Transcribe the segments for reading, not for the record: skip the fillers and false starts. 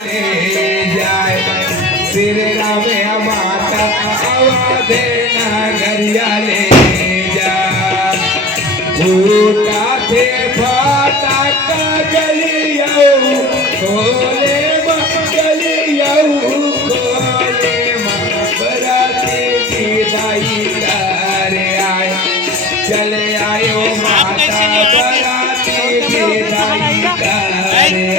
जाय श्री राम माता अवधे नगरिया ले जा फूटा थे फाटक गलियौ खोले गलियौ खोले बराती विदाई करे आए चले आयो माता बराती विदाई करे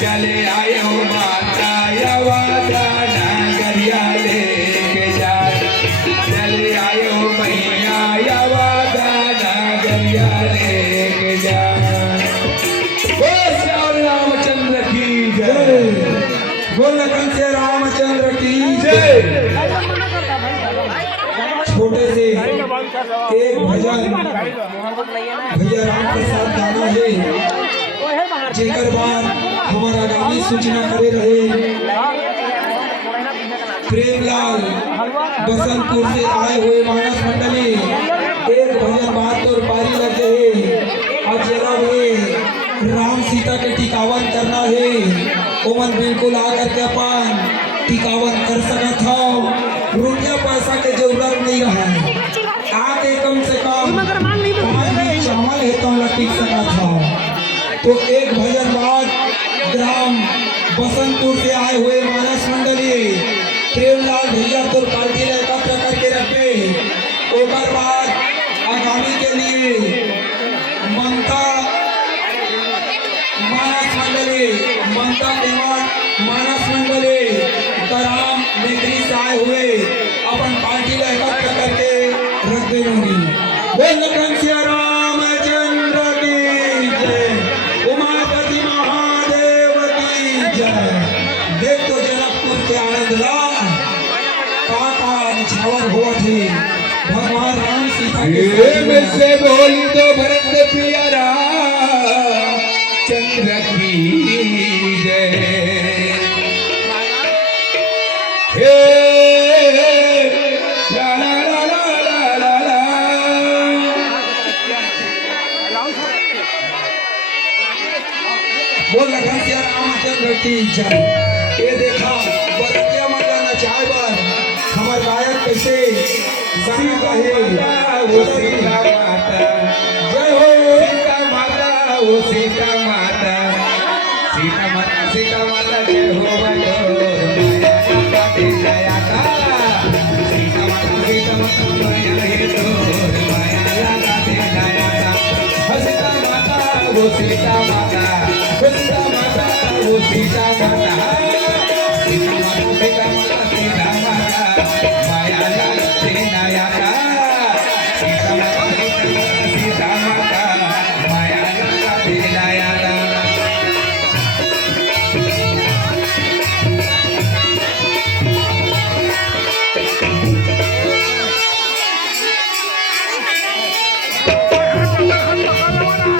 चले आयो माता यवादा नगरिया लेके जाए चले आयो मैया यवादा नगरिया लेके जाए। बोल श्री रामचंद्र की जय बोल कंसे रामचंद्र की जय। छोटे से एक भजन भैया राम प्रसाद गाना है जेकर बाद हमारा गामी सूचना करे रहे प्रेमलाल बसंतपुर से आए हुए मानस मंडली एक भजन बात और पारी लगे है और जरा वे राम सीता के टिकावन करना है ओमन बिल्कुल आकर के अपन टिकावन कर सका था रुपया पैसा के जरूरत नहीं रहा है आके कम से कम चावल है तो टिक सका था। तो एक भजन बाद ग्राम बसंतपुर से आए हुए मानस मंडली प्रेमलाल भैया तो पार्टी एकत्र करके रखे ओकर बाद आगामी के लिए ममता मानस मंडली ममता देवा मानस मंडली ग्राम मेघरी से आए हुए अपन पार्टी एकत्र करके रख देंगी। बोल श्री रामचंद्र की जय उमापति महादेव की जय। देख तो जनकपुर के आनंद ला काका निछावर हुआ थी भगवान राम सीता के से बोली तो भरत प्रिय चंद्र की जय। बोल रामचंद्र की जय। ये देखा बरतिया माता नचाए बार हमार गायक कैसे सीता है वो सीता माता जय हो सीता माता वो सीता माता सीता माता सीता माता जय हो सीता माता माया है तो माया लगा दे नया सीता माता वो सीता माता सीता माता वो सीता माता सीता माता सीता माता माया लगते नया सीता माता सीता माता माया लगते नया। Vamos,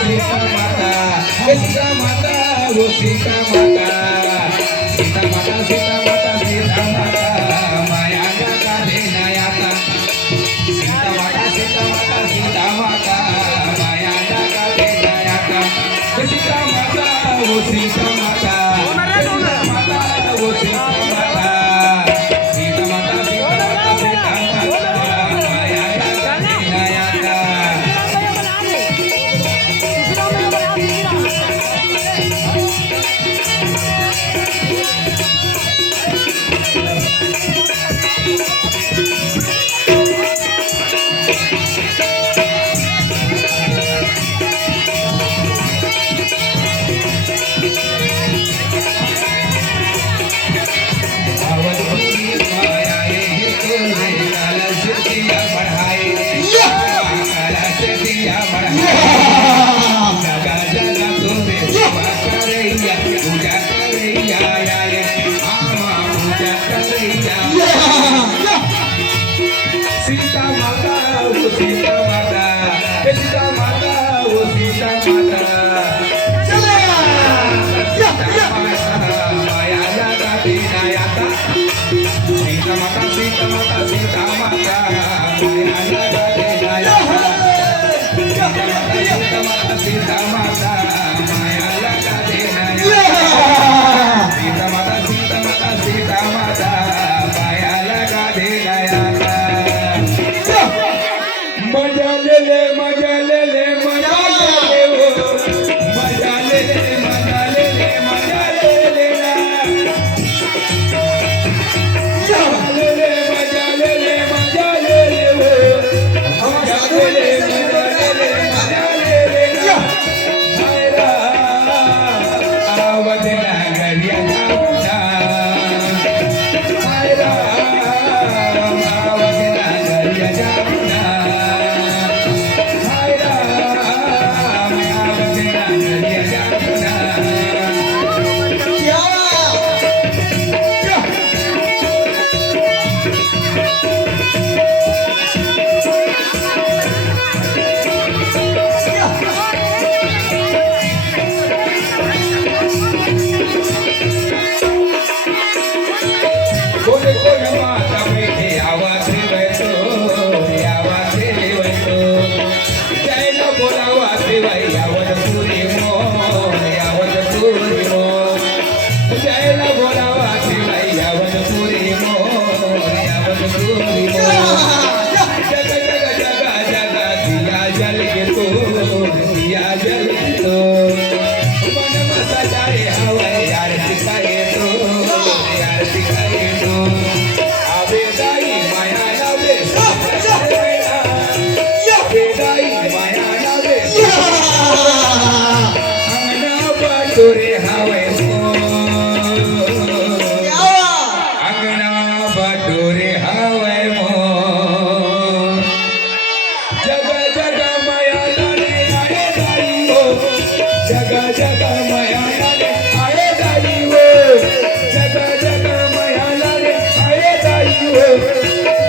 सीता माता हे सीता माता वो सीता माता सीता माता सीता माता सीता माता माया जगा देनायाता सीता माता सीता माता सीता माता माया जगा देनायाता हे सीता माता वो सीता माता सीता माता वो सीता माता सीता माता सीता माता सीता माता माया जगा देनायाता सीता माता वो सीता माता हे सीता माता वो सीता माता सीता माता माया जगा देनायाता सीता माता सीता माता सीता माता माया जगा देनायाता सीता माता सीता माता माया जगा देनायाता सीता माता सीता माता सीता माता माया जगा देनायाता मजा ले ले मजा ले ले मजा ले ले वो मजा ले ले मजा ले ले मजा ले ले ना ले ले मजा ले ले मजा ले ले वो मजा ले ले मजा ले ले मजा ले ले ना हायरा आवत ना गरिया जाऊना हायरा आवत ना गरिया जाऊना कोण कोण माता बैठे आवाज देवतो आवाज देवतो जयला बोलावा देवाई आवाज पुरी मो आवाज पुरी मो जयला बोलावा देवाई आवाज पुरी मो आवाज पुरी मो जग जग जग जग दिया जल के तो दिया जल के तो मन मसा जाए हवा यार सिखाए तो यार सिखाए तो आवे दाई माया लावे आवे दाई माया लावे अंगना बटोरे हवे अंगना बटोरे हवे मो जग जग माया लाने आए दाई हो जग जग माया लाने आए दाई हो जग जग माया लाने आए दाई हो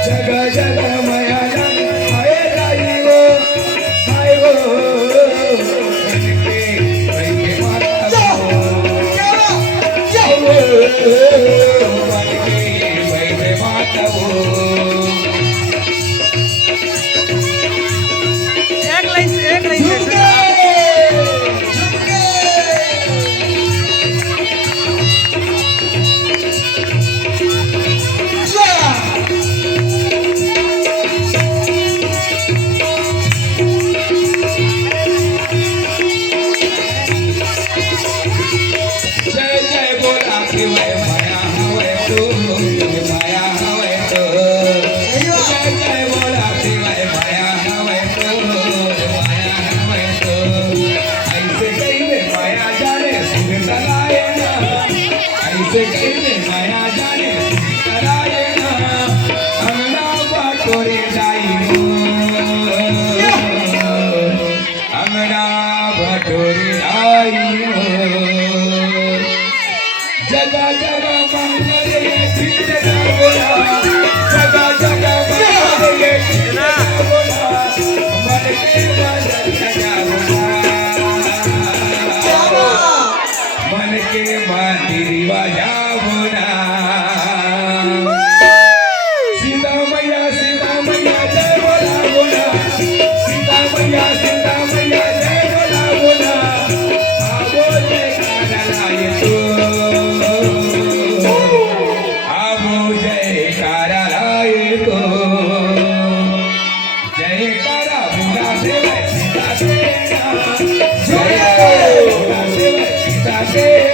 जग जग माया लाने आए दाई हो हाय हो बनके बैठे माता हो बनके बैठे माता हो एक लाइन जय जय बोला शिवाय माया हवय तो माया हवय तो जय जय बोला शिवाय माया हवय तो माया हवय तो ऐसे कहीं में माया जाने सुन कराए ना ऐसे कहीं में माया जाने सुन कराए ना अंगना बटोरे दाई हो अंगना बटोरे दाई हो जगा जगा मंगले चित्त बोला जगा जगा मंगले चित्त बोला मन के बदन सजा बोला के